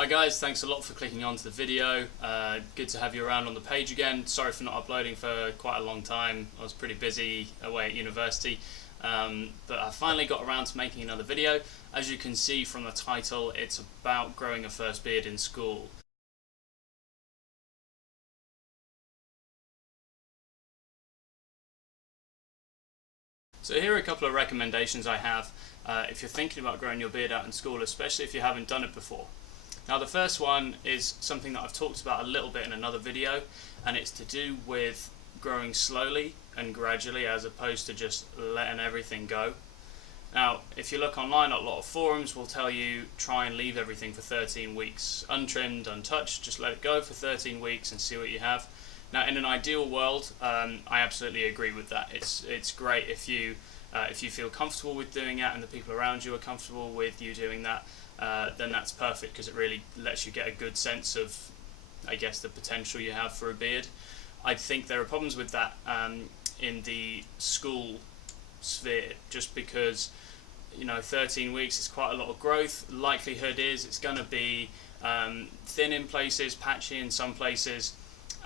Hi guys, thanks a lot for clicking onto the video. Good to have you around on the page again. Sorry for not uploading for quite a long time. I was pretty busy away at university, but I finally got around to making another video. As you can see from the title, it's about growing a first beard in school. So here are a couple of recommendations I have if you're thinking about growing your beard out in school, especially if you haven't done it before. Now the first one is something that I've talked about a little bit in another video, and it's to do with growing slowly and gradually as opposed to just letting everything go. Now if you look online, a lot of forums will tell you try and leave everything for 13 weeks, untrimmed, untouched, just let it go for 13 weeks and see what you have. Now in an ideal world, I absolutely agree with that. It's great if you feel comfortable with doing that and the people around you are comfortable with you doing that. Then that's perfect, because it really lets you get a good sense of, I guess, the potential you have for a beard. I think there are problems with that in the school sphere, just because 13 weeks is quite a lot of growth. Likelihood is it's going to be thin in places, patchy in some places,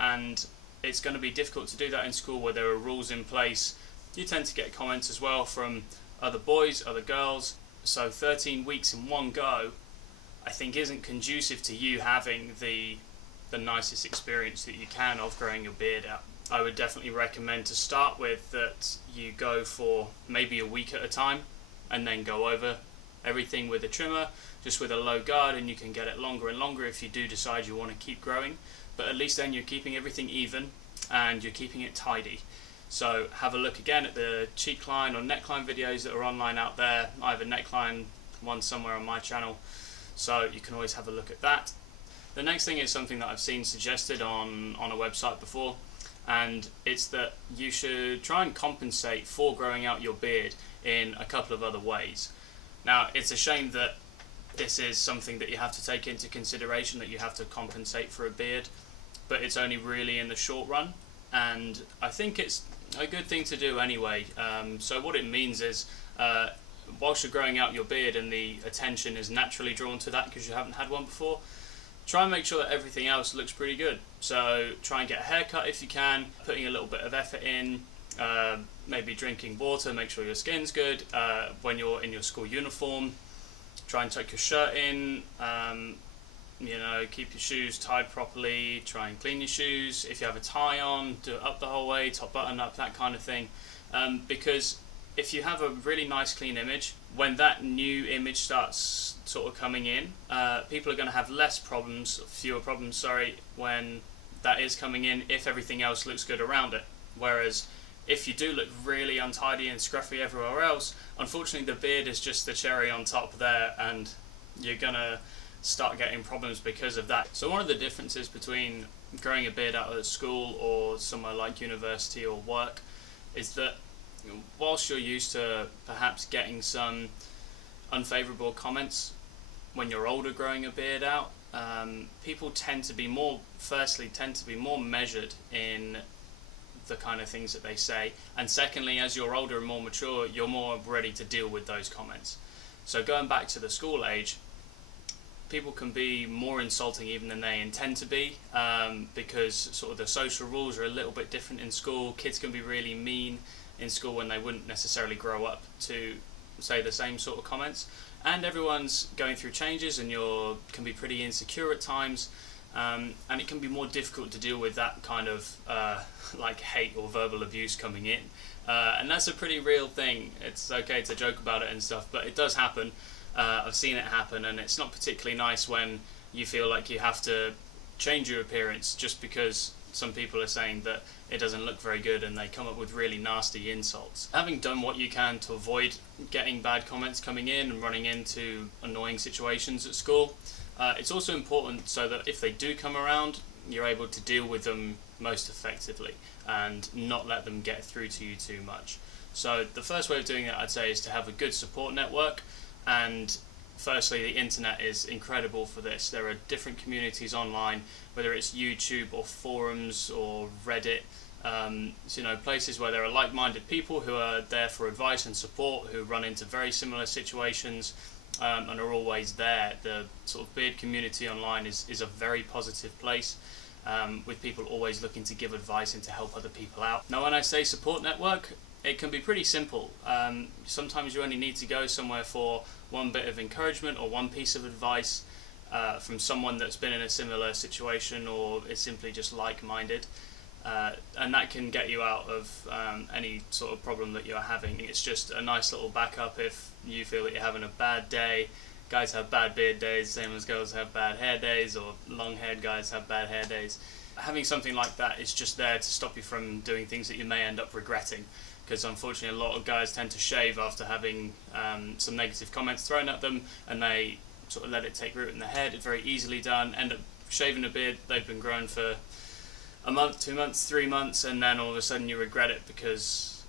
and it's going to be difficult to do that in school where there are rules in place. You tend to get comments as well from other boys, other girls. So 13 weeks in one go, I think, isn't conducive to you having the nicest experience that you can of growing your beard out. I would definitely recommend to start with that you go for maybe a week at a time, and then go over everything with a trimmer, just with a low guard, and you can get it longer and longer if you do decide you want to keep growing. But at least then you're keeping everything even and you're keeping it tidy. So have a look again at the cheekline or neckline videos that are online out there. I have a neckline one somewhere on my channel, so you can always have a look at that. The next thing is something that I've seen suggested on a website before, and it's that you should try and compensate for growing out your beard in a couple of other ways. Now it's a shame that this is something that you have to take into consideration, that you have to compensate for a beard, but it's only really in the short run, and I think it's a good thing to do anyway. So what it means is, whilst you're growing out your beard and the attention is naturally drawn to that because you haven't had one before, try and make sure that everything else looks pretty good. So try and get a haircut if you can, putting a little bit of effort in, maybe drinking water, make sure your skin's good. When you're in your school uniform, try and tuck your shirt in, keep your shoes tied properly, try and clean your shoes. If you have a tie on, do it up the whole way, top button up, that kind of thing. Because if you have a really nice clean image, when that new image starts sort of coming in, people are going to have fewer problems, when that is coming in, if everything else looks good around it. Whereas if you do look really untidy and scruffy everywhere else, unfortunately the beard is just the cherry on top there, and you're going to start getting problems because of that. So one of the differences between growing a beard out at school or somewhere like university or work is that whilst you're used to perhaps getting some unfavourable comments when you're older growing a beard out, people tend to be more measured in the kind of things that they say, and secondly, as you're older and more mature, you're more ready to deal with those comments. So going back to the school age, people can be more insulting even than they intend to be, because sort of the social rules are a little bit different in school. Kids can be really mean in school when they wouldn't necessarily grow up to say the same sort of comments, and everyone's going through changes, and you can be pretty insecure at times, and it can be more difficult to deal with that kind of like hate or verbal abuse coming in, and that's a pretty real thing. It's okay to joke about it and stuff, but it does happen. I've seen it happen, and it's not particularly nice when you feel like you have to change your appearance just because some people are saying that it doesn't look very good, and they come up with really nasty insults. Having done what you can to avoid getting bad comments coming in and running into annoying situations at school, it's also important so that if they do come around, you're able to deal with them most effectively and not let them get through to you too much. So the first way of doing that, I'd say, is to have a good support network. And firstly, the internet is incredible for this. There are different communities online, whether it's YouTube or forums or Reddit, places where there are like-minded people who are there for advice and support, who run into very similar situations, and are always there. The sort of beard community online is a very positive place, with people always looking to give advice and to help other people out. Now, when I say support network, it can be pretty simple. Sometimes you only need to go somewhere for one bit of encouragement or one piece of advice from someone that's been in a similar situation or is simply just like-minded. And that can get you out of any sort of problem that you're having. It's just a nice little backup if you feel that you're having a bad day. Guys have bad beard days, same as girls have bad hair days, or long-haired guys have bad hair days. Having something like that is just there to stop you from doing things that you may end up regretting, because unfortunately a lot of guys tend to shave after having some negative comments thrown at them, and they sort of let it take root in their head. It's very easily done, end up shaving a beard they've been growing for a month, 2 months, 3 months, and then all of a sudden you regret it because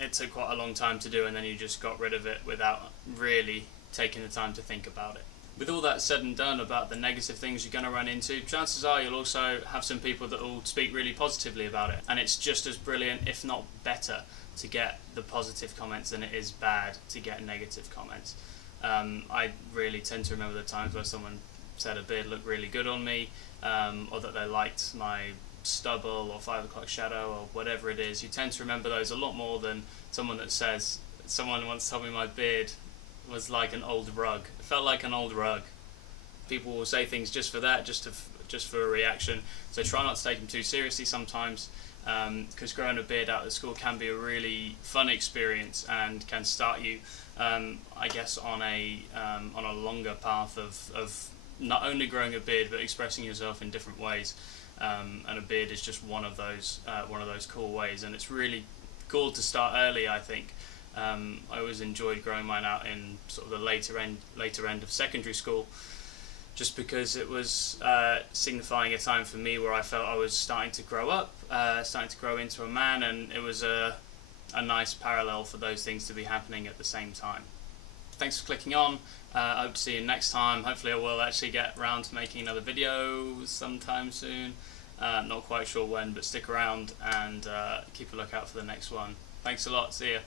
it took quite a long time to do, and then you just got rid of it without really taking the time to think about it. With all that said and done about the negative things you're going to run into, chances are you'll also have some people that will speak really positively about it, and it's just as brilliant, if not better, to get the positive comments than it is bad to get negative comments. I really tend to remember the times where someone said a beard looked really good on me, or that they liked my stubble or 5 o'clock shadow or whatever it is. You tend to remember those a lot more than someone that says, someone once told me my beard was like an old rug. It felt like an old rug. People will say things just for that, just for a reaction. So try not to take them too seriously sometimes, because growing a beard out at school can be a really fun experience and can start you, I guess, on a longer path of not only growing a beard but expressing yourself in different ways. And a beard is just one of those cool ways, and it's really cool to start early, I think. I always enjoyed growing mine out in sort of the later end of secondary school, just because it was signifying a time for me where I felt I was starting to grow up, starting to grow into a man, and it was a nice parallel for those things to be happening at the same time. Thanks for clicking on. I hope to see you next time. Hopefully I will actually get around to making another video sometime soon. Not quite sure when, but stick around and keep a lookout for the next one. Thanks a lot. See ya.